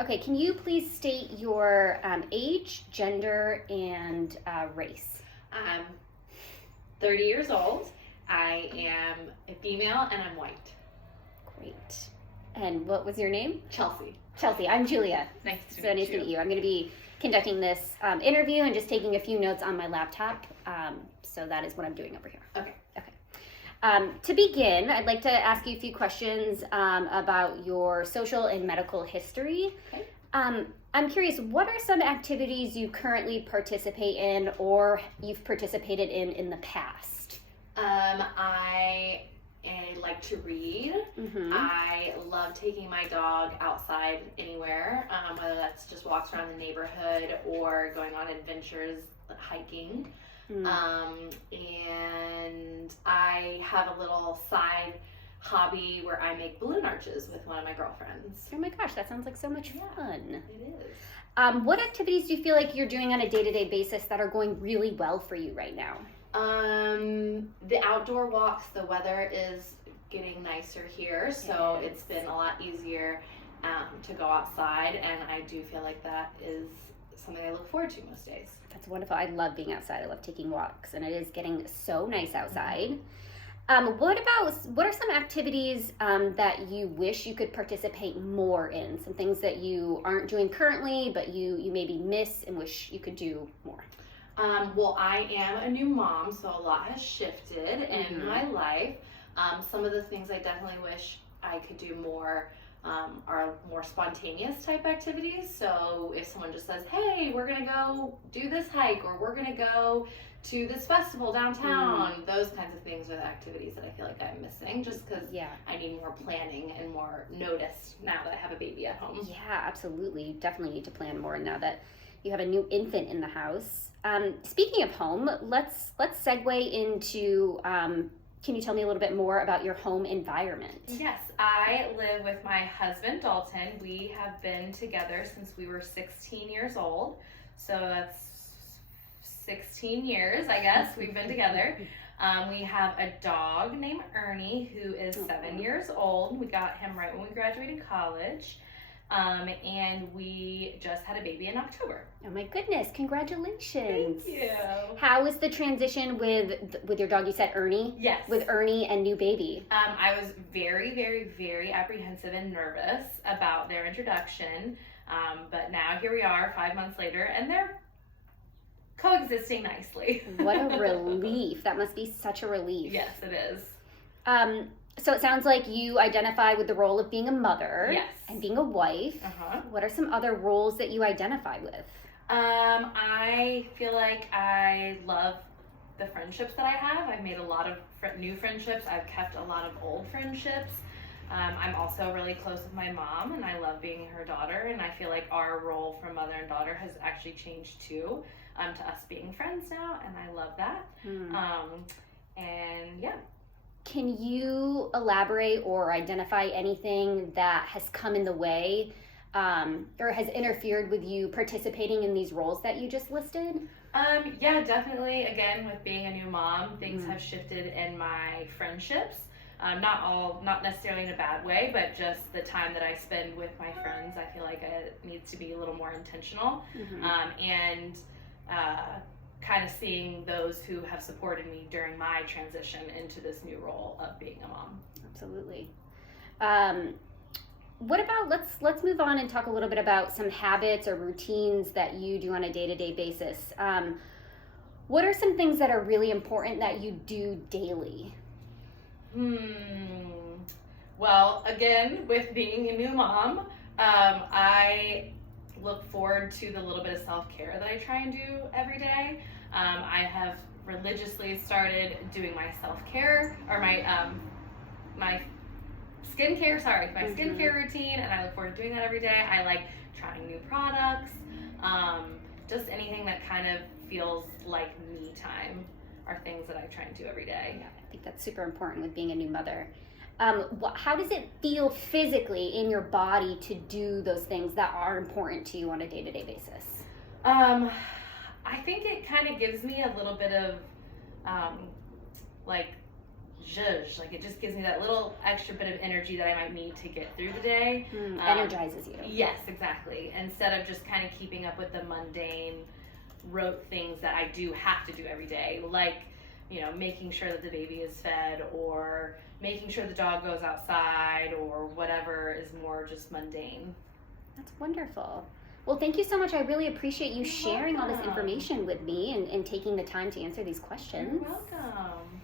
Okay, can you please state your age, gender, and race? I'm 30 years old. I am a female and I'm white. Great. And what was your name? Chelsea. Chelsea. I'm Julia. Nice to So nice to meet you. I'm going to be conducting this interview and just taking a few notes on my laptop. So that is what I'm doing over here. Okay. To begin, I'd like to ask you a few questions about your social and medical history. Okay. I'm curious, what are some activities you currently participate in or you've participated in the past? I like to read. Mm-hmm. I love taking my dog outside anywhere, whether that's just walks around the neighborhood or going on adventures, hiking. Mm. And I have a little side hobby where I make balloon arches with one of my girlfriends. Oh my gosh, that sounds like so much fun. It is. What activities do you feel like you're doing on a day-to-day basis that are going really well for you right now? The outdoor walks, the weather is getting nicer here, so it's been a lot easier to go outside, and I do feel like that is something I look forward to most days. That's wonderful. I love being outside. I love taking walks, and it is getting so nice outside. What are some activities that you wish you could participate more in? Some things that you aren't doing currently, but you maybe miss and wish you could do more? Well, I am a new mom, so a lot has shifted in my life. Some of the things I definitely wish I could do more are more spontaneous type activities. So if someone just says, hey, we're gonna go do this hike, or we're gonna go to this festival downtown, those kinds of things are the activities that I feel like I'm missing, just because I need more planning and more notice now that I have a baby at home. Yeah, absolutely. You definitely need to plan more now that you have a new infant in the house. Speaking of home, let's segue into, can you tell me a little bit more about your home environment? Yes, I live with my husband, Dalton. We have been together since we were 16 years old. So that's 16 years, I guess, we've been together. We have a dog named Ernie who is 7 years old. We got him right when we graduated college. And we just had a baby in October. Oh my goodness, congratulations. Thank you. How was the transition with your dog? You said Ernie? Yes. With Ernie and new baby. I was very, very, very apprehensive and nervous about their introduction. But now here we are 5 months later, and they're coexisting nicely. What a relief. That must be such a relief. Yes, it is. So it sounds like you identify with the role of being a mother and being a wife. What are some other roles that you identify with? I feel like I love the friendships that I have. I've made a lot of new friendships. I've kept a lot of old friendships. I'm also really close with my mom, and I love being her daughter, and I feel like our role from mother and daughter has actually changed too, to us being friends now, and I love that. And yeah. Can you elaborate or identify anything that has come in the way or has interfered with you participating in these roles that you just listed? Yeah, definitely. Again, with being a new mom, things have shifted in my friendships. Not necessarily in a bad way, but just the time that I spend with my friends, I feel like it needs to be a little more intentional. And kind of seeing those who have supported me during my transition into this new role of being a mom. Absolutely. What about, let's move on and talk a little bit about some habits or routines that you do on a day-to-day basis. What are some things that are really important that you do daily? Well, again, with being a new mom, I look forward to the little bit of self-care that I try and do every day. I have religiously started doing my self-care or my skincare routine, and I look forward to doing that every day. I like trying new products, just anything that kind of feels like me time are things that I try and do every day. Yeah, I think that's super important with being a new mother. How does it feel physically in your body to do those things that are important to you on a day-to-day basis? I think it kind of gives me a little bit of like zhuzh, like it just gives me that little extra bit of energy that I might need to get through the day. Energizes you. Yes, exactly. Instead of just kind of keeping up with the mundane, rote things that I do have to do every day, like, you know, making sure that the baby is fed, or making sure the dog goes outside, or whatever is more just mundane. That's wonderful. Well, thank you so much. I really appreciate you sharing all this information with me and taking the time to answer these questions. You're welcome.